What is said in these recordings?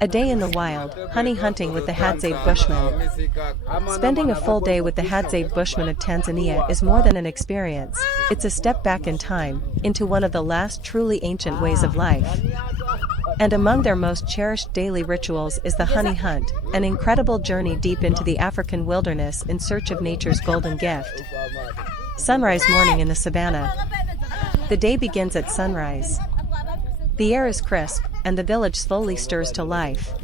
A day in the wild, honey hunting with the Hadzabe Bushmen. Spending a full day with the Hadzabe Bushmen of Tanzania is more than an experience, it's a step back in time, into one of the last truly ancient ways of life. And among their most cherished daily rituals is the honey hunt, an incredible journey deep into the African wilderness in search of nature's golden gift. Sunrise morning in the savannah. The day begins at sunrise. The air is crisp, and the village slowly stirs to life.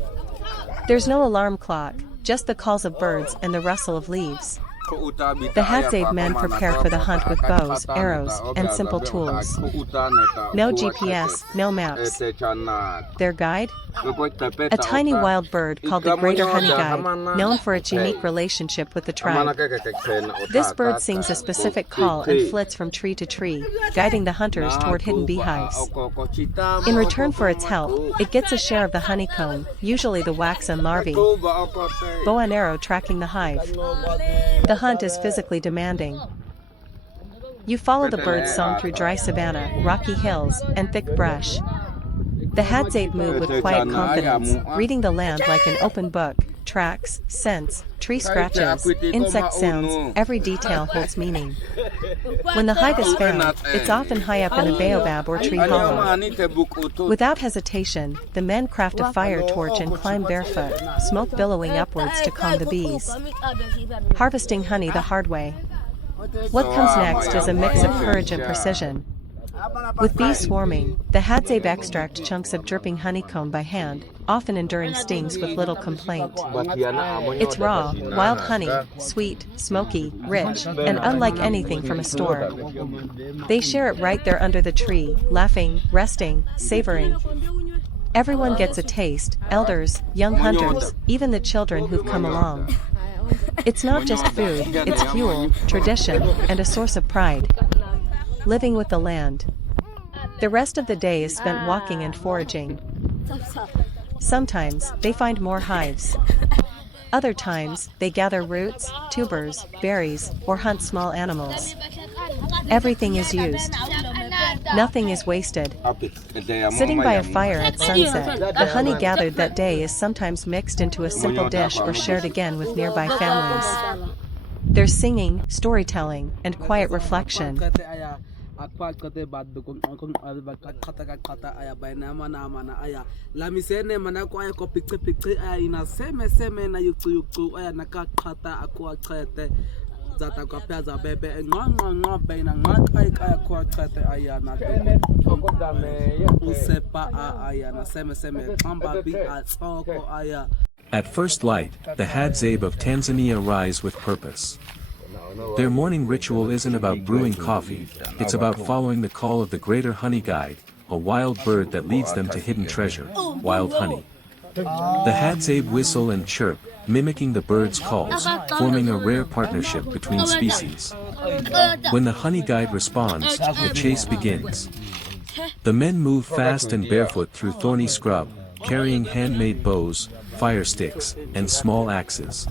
There's no alarm clock, just the calls of birds and the rustle of leaves. The Hadzabe men prepare for the hunt with bows, arrows, and simple tools. No GPS, no maps. Their guide? A tiny wild bird called the greater honey guide, known for its unique relationship with the tribe. This bird sings a specific call and flits from tree to tree, guiding the hunters toward hidden beehives. In return for its help, it gets a share of the honeycomb, usually the wax and larvae. Bow and arrow tracking the hive. The hunt is physically demanding. You follow the bird's song through dry savanna, rocky hills, and thick brush. The Hadzabe move with quiet confidence, reading the land like an open book. Tracks, scents, tree scratches, insect sounds, every detail holds meaning. When the hive is found, it's often high up in a baobab or tree hollow. Without hesitation, the men craft a fire torch and climb barefoot, smoke billowing upwards to calm the bees. Harvesting honey the hard way. What comes next is a mix of courage and precision. With bees swarming, the Hadzabe extract chunks of dripping honeycomb by hand, often enduring stings with little complaint. It's raw, wild honey, sweet, smoky, rich, and unlike anything from a store. They share it right there under the tree, laughing, resting, savoring. Everyone gets a taste, elders, young hunters, even the children who've come along. It's not just food, it's fuel, tradition, and a source of pride. Living with the land. The rest of the day is spent walking and foraging. Sometimes, they find more hives. Other times, they gather roots, tubers, berries, or hunt small animals. Everything is used. Nothing is wasted. Sitting by a fire at sunset, the honey gathered that day is sometimes mixed into a simple dish or shared again with nearby families. There's singing, storytelling, and quiet reflection. At first light, the Hadzabe of Tanzania rise with purpose. Their morning ritual isn't about brewing coffee, it's about following the call of the greater honey guide, a wild bird that leads them to hidden treasure, wild honey. The Hadzabe whistle and chirp, mimicking the bird's calls, forming a rare partnership between species. When the honey guide responds, the chase begins. The men move fast and barefoot through thorny scrub, carrying handmade bows, fire sticks, and small axes.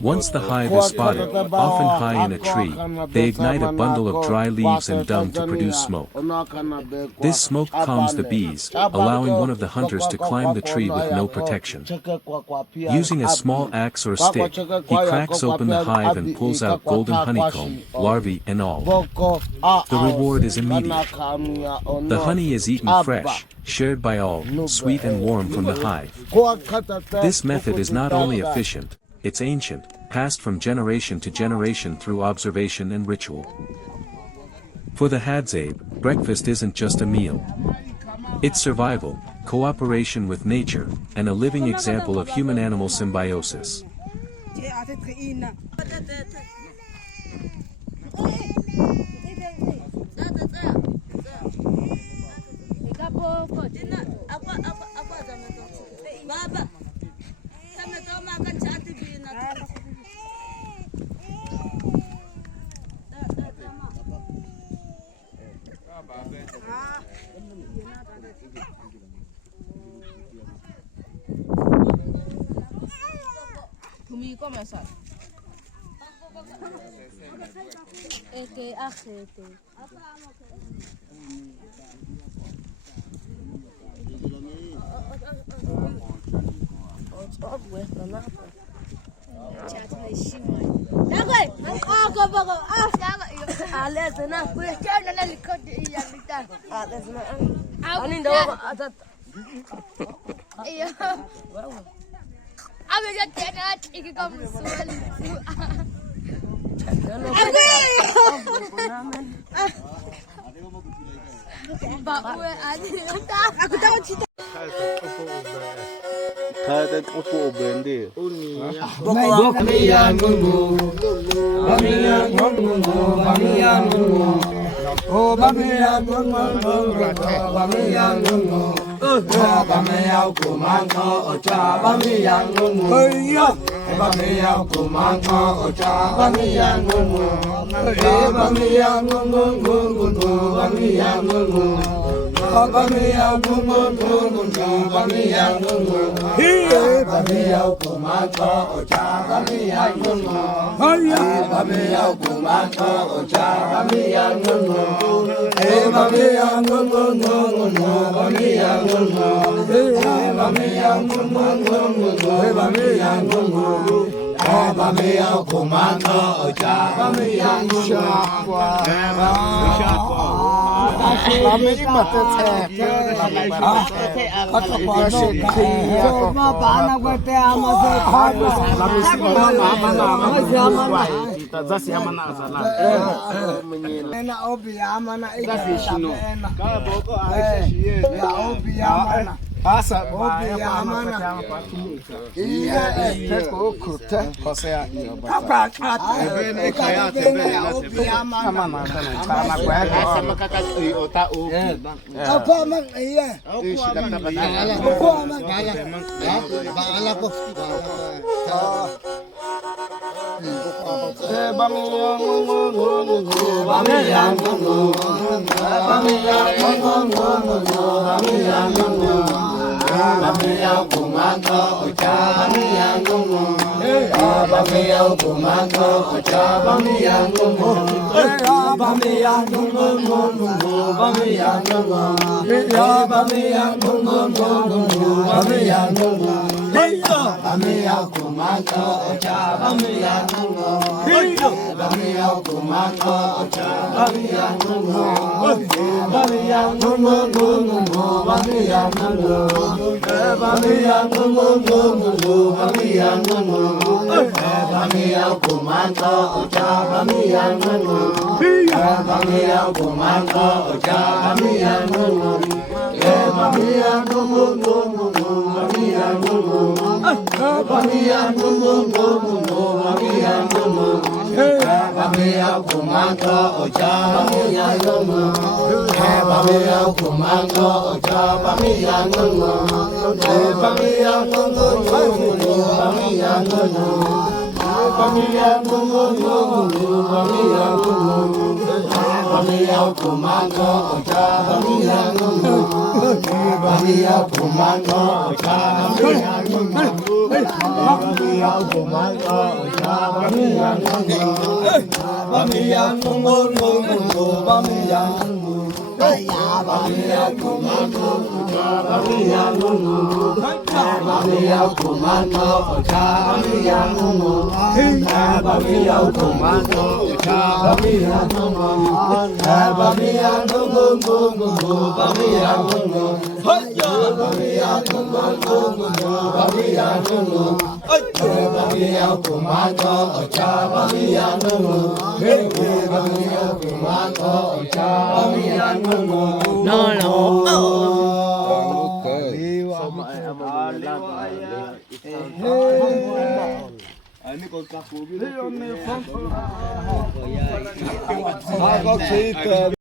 Once the hive is spotted, often high in a tree, they ignite a bundle of dry leaves and dung to produce smoke. This smoke calms the bees, allowing one of the hunters to climb the tree with no protection. Using a small axe or stick, he cracks open the hive and pulls out golden honeycomb, larvae and all. The reward is immediate. The honey is eaten fresh, shared by all, sweet and warm from the hive. This method is not only efficient, it's ancient, passed from generation to generation through observation and ritual. For the Hadzabe, breakfast isn't just a meal. It's survival, cooperation with nature, and a living example of human-animal symbiosis. Ini